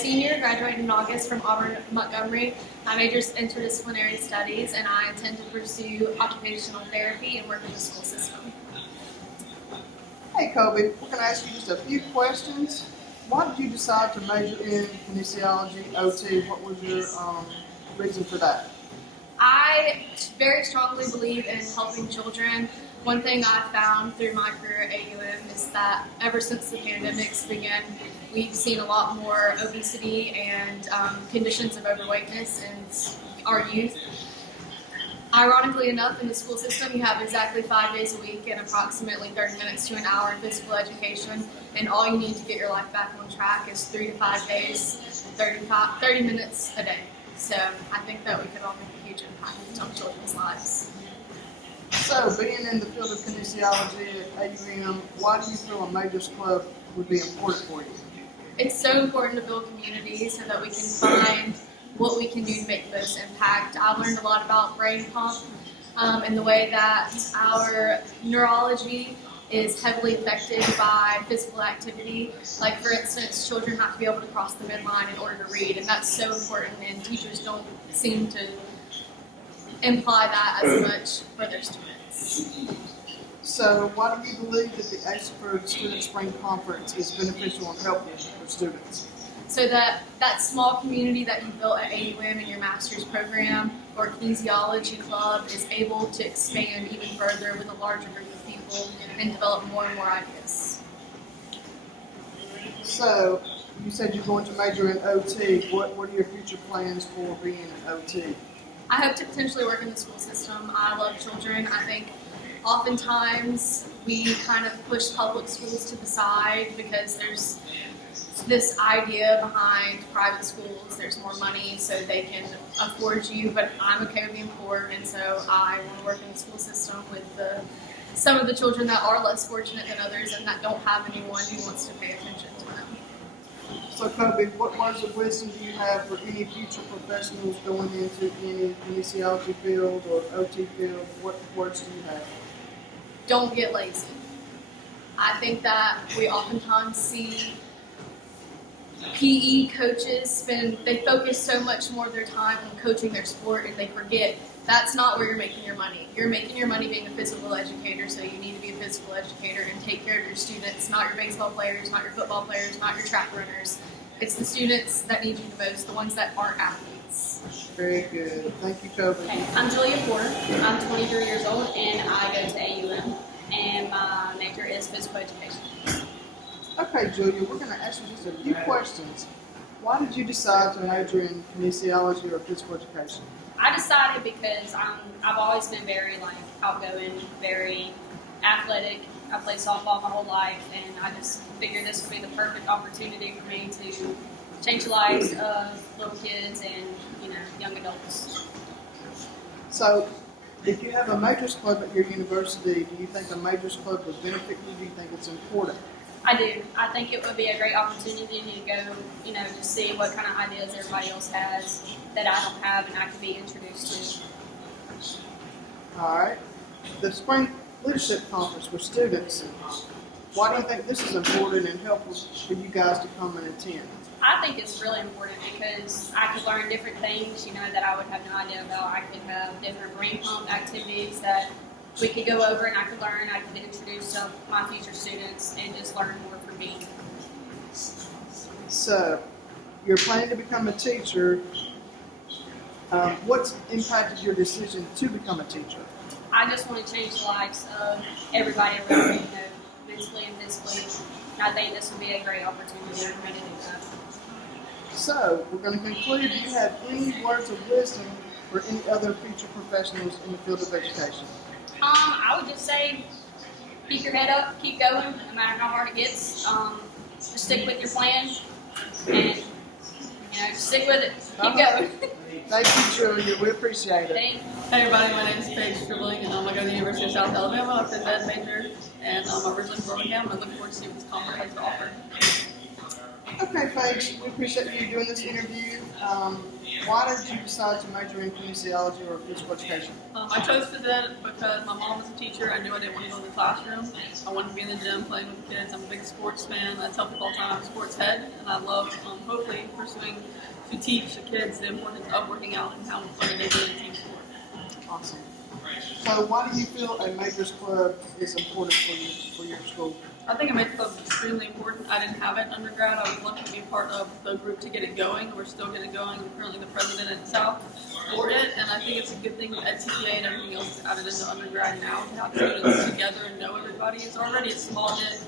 senior, graduated in August from Auburn Montgomery. My major is interdisciplinary studies, and I intend to pursue occupational therapy and work in the school system. Hey Kobe, we're going to ask you just a few questions. Why did you decide to major in kinesiology, OT? What was your reason for that? I very strongly believe in helping children. One thing I've found through my career at AUM is that ever since the pandemics began, we've seen a lot more obesity and conditions of overweightness in our youth. Ironically enough, in the school system, you have exactly 5 days a week and approximately 30 minutes to an hour in physical education, and all you need to get your life back on track is 3 to 5 days, 30 minutes a day. So I think that we could all make a huge impact on children's lives. So, being in the field of kinesiology at AUM, why do you feel a majors club would be important for you? It's so important to build community so that we can find what we can do to make the most impact. I've learned a lot about brain pump and the way that our neurology is heavily affected by physical activity. Like, for instance, children have to be able to cross the midline in order to read, and that's so important, and teachers don't seem to imply that as much for their students. So, why do you believe that the Asahperd Student Spring Conference is beneficial and helpful for students? So that small community that you built at AUM in your master's program or kinesiology club is able to expand even further with a larger group of people and develop more and more ideas. So, you said you're going to major in OT. What are your future plans for being an OT? I hope to potentially work in the school system. I love children. I think oftentimes we kind of push public schools to the side because there's this idea behind private schools. There's more money so they can afford you, but I'm okay with being poor, and so I want to work in the school system with some of the children that are less fortunate than others and that don't have anyone who wants to pay attention to them. So, Kobe, what words of wisdom do you have for any future professionals going into any kinesiology field or OT field? What words do you have? Don't get lazy. I think that we oftentimes see PE coaches they focus so much more of their time on coaching their sport, and they forget that's not where you're making your money. You're making your money being a physical educator, so you need to be a physical educator and take care of your students, not your baseball players, not your football players, not your track runners. It's the students that need you the most, the ones that aren't athletes. Very good. Thank you, Kobe. Okay, I'm Julia Porter. I'm 23 years old, and I go to AUM, and my major is physical education. Okay, Julia, we're going to ask you just a few questions. Why did you decide to major in kinesiology or physical education? I decided because I've always been very outgoing, very athletic. I played softball my whole life, and I just figured this would be the perfect opportunity for me to change the lives of little kids and young adults. So, if you have a majors club at your university, do you think a majors club would benefit you? Do you think it's important? I do. I think it would be a great opportunity to go, just see what kind of ideas everybody else has that I don't have and I can be introduced to. All right. The Spring Leadership Conference for students, why do you think this is important and helpful for you guys to come and attend? I think it's really important because I could learn different things, that I would have no idea about. I could have different brain pump activities that we could go over and I could learn. I could introduce to my future students and just learn more from me. So, you're planning to become a teacher. What's impacted your decision to become a teacher? I just want to change the lives of everybody around me, mentally and physically. And I think this would be a great opportunity for me to do that. So, we're going to conclude. Do you have any words of wisdom for any other future professionals in the field of education? I would just say, keep your head up, keep going, no matter how hard it gets. Just stick with your plan, and just stick with it. Keep going. Thank you, Julia. We appreciate it. Thanks. Hey everybody, my name is Paige Stribling, and I go to the University of South Alabama. I'm a phys ed major, and I'm originally from Birmingham, and I look forward to seeing what this conference has to offer. Okay, Paige, we appreciate you doing this interview. Why did you decide to major in kinesiology or physical education? I chose to that because my mom was a teacher. I knew I didn't want to go in the classroom. I wanted to be in the gym playing with the kids. I'm a big sports fan. I tell people all the time I'm a sports head, and I love hopefully pursuing to teach the kids the importance of working out and how fun it is in a team sport. Awesome. So why do you feel a majors club is important for your school? I think a major club is extremely important. I didn't have it in undergrad. I was lucky to be part of the group to get it going. We're still getting it going. I'm currently the president at South for it, and I think it's a good thing that TPA and everything else is added into undergrad now to have students together and know everybody. It's already a small knit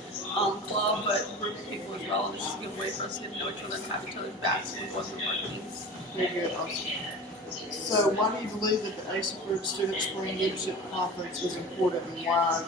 club, but a group of people as well, and it's just a good way for us to get to know each other and have each other's backs with what the work means. Very good, awesome. So why do you believe that the Asahperd Student Spring Leadership Conference is important and why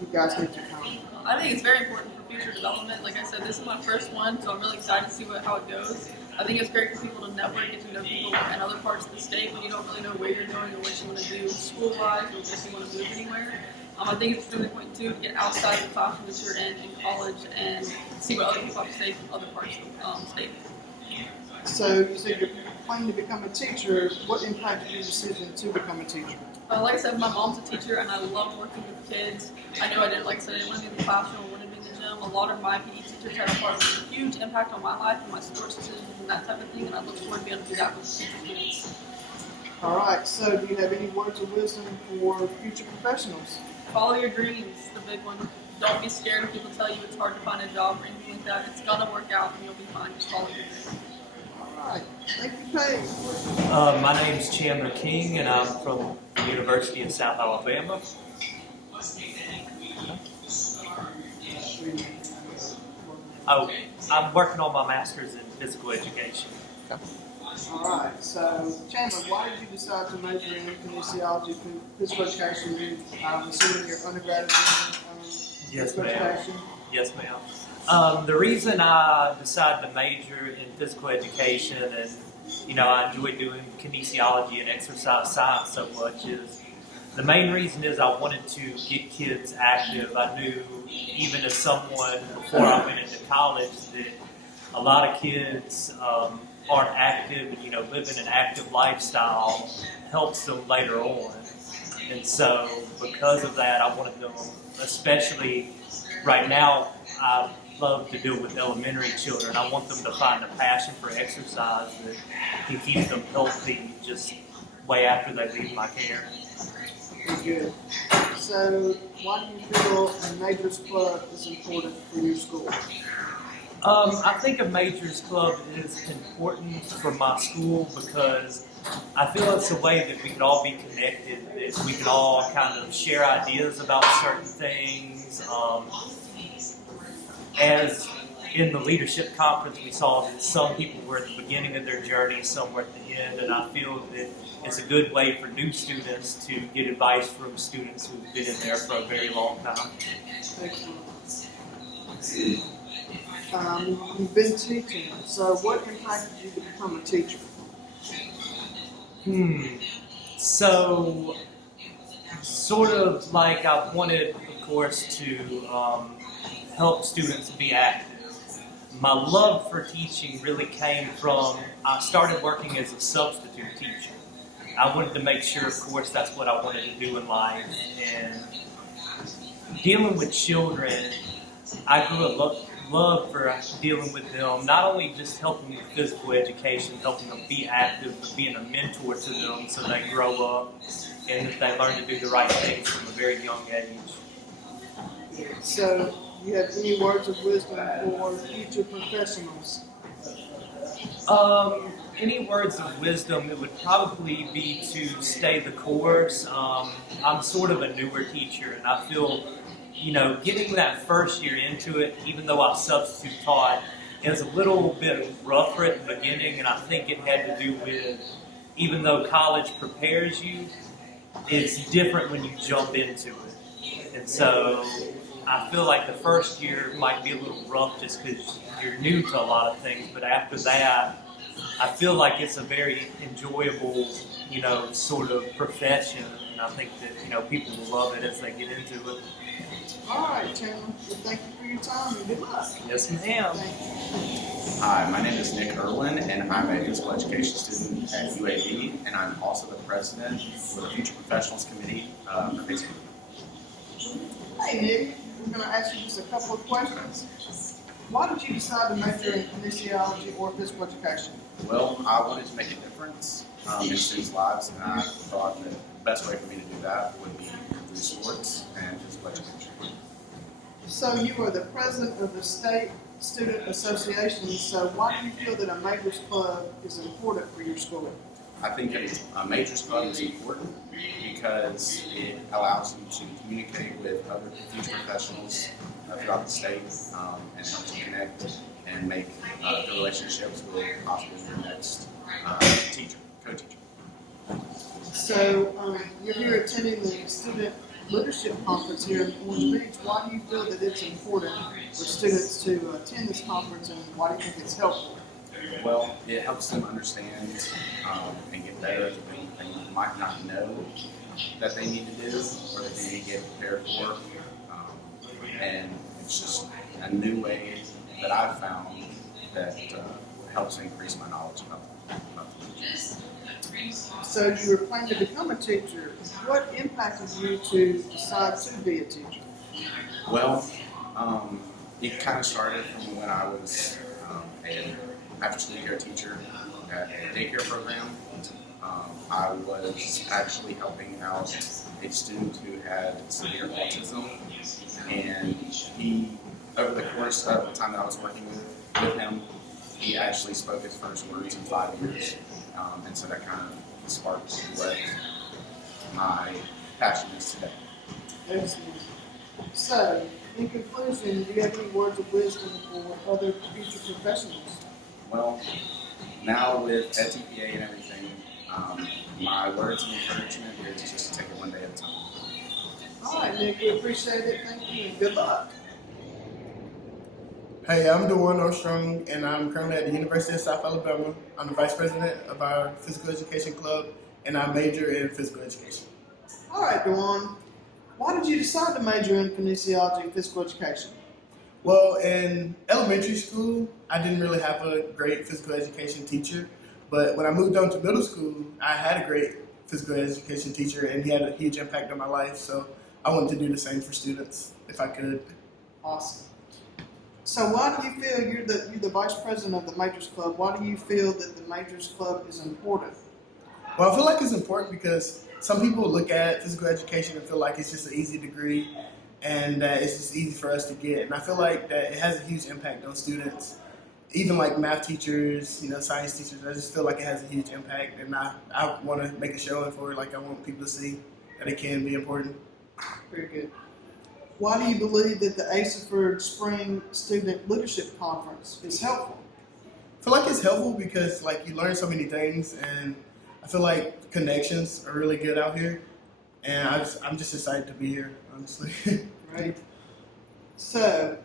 you guys need to come? I think it's very important for future development. Like I said, this is my first one, so I'm really excited to see how it goes. I think it's great for people to network, get to know people in other parts of the state when you don't really know where you're going or what you want to do school-wise or if you want to move anywhere. I think it's extremely important, too, to get outside the classroom that you're in college and see what other people have to say from other parts of the state. So you said you're planning to become a teacher. What impacted your decision to become a teacher? Like I said, my mom's a teacher, and I love working with kids. I know I didn't, like I said, I didn't want to be in the classroom, I wanted to be in the gym. A lot of my PE teachers had a huge impact on my life and my sports decisions and that type of thing, and I look forward to being able to do that with future students. All right, so do you have any words of wisdom for future professionals? Follow your dreams, the big one. Don't be scared if people tell you it's hard to find a job or anything like that. It's gonna work out and you'll be fine. Just follow your dreams. All right, thank you, Paige. My name's Chandler King, and I'm from the University of South Alabama. Oh, I'm working on my master's in physical education. All right, so Chandler, why did you decide to major in kinesiology, physical education? I'm assuming you're undergraduate in Yes, physical ma'am. education. Yes, ma'am. The reason I decided to major in physical education and, I enjoy doing kinesiology and exercise science so much is the main reason is I wanted to get kids active. I knew even as someone before I went into college that a lot of kids aren't active and, living an active lifestyle helps them later on. And so because of that, I wanted them, especially right now, I love to deal with elementary children. I want them to find a passion for exercise that can keep them healthy just way after they leave my care. Okay, good. So why do you feel a majors club is important for your school? I think a majors club is important for my school because I feel it's a way that we can all be connected, that we can all kind of share ideas about certain things. As in the leadership conference, we saw that some people were at the beginning of their journey, some were at the end, and I feel that it's a good way for new students to get advice from students who've been in there for a very long time. Excellent. You've been teaching, so what impacted you to become a teacher? So, sort of like I wanted, of course, to help students be active. My love for teaching really came from, I started working as a substitute teacher. I wanted to make sure, of course, that's what I wanted to do in life. And dealing with children, I grew a love for dealing with them, not only just helping with physical education, helping them be active, but being a mentor to them so they grow up and that they learn to do the right things from a very young age. So, do you have any words of wisdom for future professionals? Any words of wisdom, it would probably be to stay the course. I'm sort of a newer teacher, and I feel, getting that first year into it, even though I substitute taught, it was a little bit rougher at the beginning, and I think it had to do with, even though college prepares you, it's different when you jump into it. And so I feel like the first year might be a little rough just because you're new to a lot of things, but after that, I feel like it's a very enjoyable, sort of profession, and I think that, people will love it as they get into it. All right, Chandler. Well, thank you for your time and good luck. Yes, ma'am. Thank you. Hi, my name is Nick Irwin, and I'm a physical education student at UAB, and I'm also the president for the Future Professionals Committee for Basic. Hey, Nick. We're going to ask you just a couple of questions. Why did you decide to major in kinesiology or physical education? Well, I wanted to make a difference in students' lives, and I thought that the best way for me to do that would be through sports and physical education. So you are the president of the State Student Association, so why do you feel that a majors club is important for your school? I think that a majors club is important because it allows you to communicate with other future professionals throughout the state and helps you connect and make good relationships with possibly your next teacher, co-teacher. So you're here attending the Student Leadership Conference here in Orange Beach. Why do you feel that it's important for students to attend this conference, and why do you think it's helpful? Well, it helps them understand and get better at the things they might not know that they need to do or that they need to get prepared for. And it's just a new way that I've found that helps increase my knowledge about the So you were planning to become a teacher. What impacted you to decide to be a teacher? Well, it kind of started from when I was an after-school care teacher at a daycare program. I was actually helping out a student who had severe autism, and he, over the course of the time that I was working with him, he actually spoke his first words in 5 years, and so that kind of sparked what my passion is today. Excellent. So, in conclusion, do you have any words of wisdom for other future professionals? Well, now with TPA and everything, my words of encouragement is just to take it one day at a time. All right, Nick, we appreciate it. Thank you, and good luck. Hey, I'm DeWarren Armstrong, and I'm currently at the University of South Alabama. I'm the vice president of our physical education club, and I major in physical education. All right, Dawn. Why did you decide to major in kinesiology and physical education? Well, in elementary school, I didn't really have a great physical education teacher, but when I moved on to middle school, I had a great physical education teacher, and he had a huge impact on my life, so I wanted to do the same for students if I could. Awesome. So why do you feel you're the vice president of the Majors Club? Why do you feel that the Majors Club is important? Well, I feel like it's important because some people look at physical education and feel like it's just an easy degree and that it's just easy for us to get. And I feel like that it has a huge impact on students, even like math teachers, science teachers. I just feel like it has a huge impact, and I want to make a showing for it. Like, I want people to see that it can be important. Very good. Why do you believe that the Asahperd Spring Student Leadership Conference is helpful? I feel like it's helpful because you learn so many things, and I feel like connections are really good out here, and I'm just excited to be here, honestly. Great. So,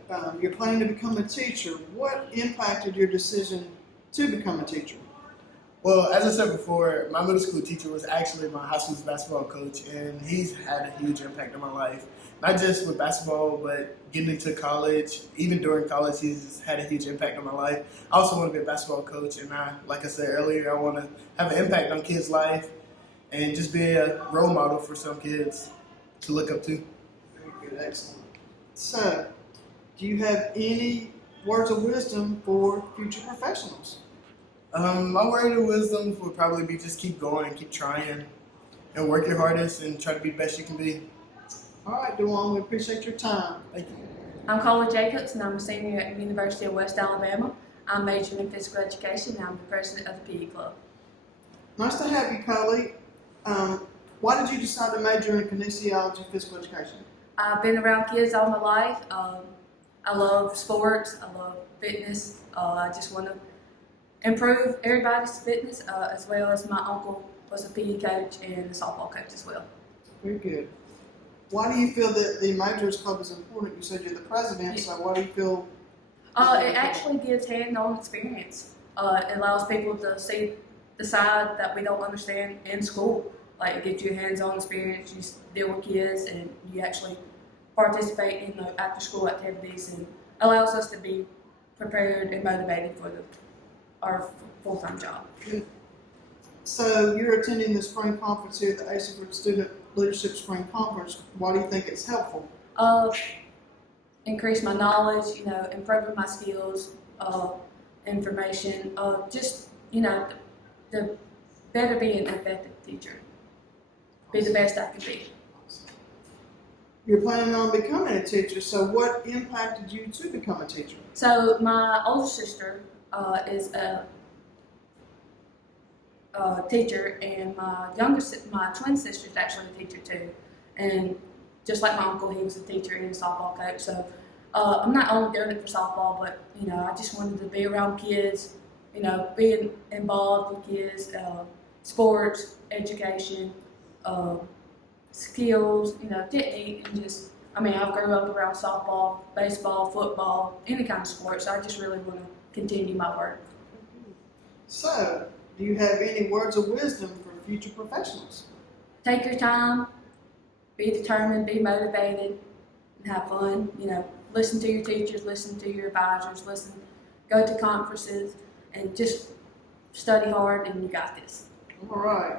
you're planning to become a teacher. What impacted your decision to become a teacher? Well, as I said before, my middle school teacher was actually my high school's basketball coach, and he's had a huge impact on my life. Not just with basketball, but getting into college. Even during college, he's had a huge impact on my life. I also want to be a basketball coach, and like I said earlier, I want to have an impact on kids' life and just be a role model for some kids to look up to. Very good, excellent. So, do you have any words of wisdom for future professionals? My word of wisdom would probably be just keep going, keep trying, and work your hardest and try to be the best you can be. All right, Dewan, we appreciate your time. Thank you. I'm Carla Jacobs, and I'm a senior at the University of West Alabama. I'm majoring in physical education, and I'm the president of the PE club. Nice to have you, Carly. Why did you decide to major in kinesiology and physical education? I've been around kids all my life. I love sports. I love fitness. I just want to improve everybody's fitness, as well as my uncle was a PE coach and a softball coach as well. Very good. Why do you feel that the Majors Club is important? You said you're the president, so why do you feel? It actually gives hand-on experience. It allows people to see the side that we don't understand in school. Like, it gives you hands-on experience. You deal with kids, and you actually participate in the after-school activities and allows us to be prepared and motivated for our full-time job. So you're attending the spring conference here, the Asahperd Student Leadership Spring Conference. Why do you think it's helpful? Increase my knowledge, improving my skills, information, just, the better be an effective teacher. Be the best I can be. You're planning on becoming a teacher, so what impacted you to become a teacher? So my older sister is a teacher, and my twin sister is actually a teacher too. And just like my uncle, he was a teacher and a softball coach. So I'm not only doing it for softball, but I just wanted to be around kids, being involved with kids, sports, education, skills, technique, and just, I grew up around softball, baseball, football, any kind of sport, so I just really want to continue my work. So, do you have any words of wisdom for future professionals? Take your time, be determined, be motivated, and have fun. Listen to your teachers, listen to your advisors, go to conferences, and just study hard, and you got this. All right.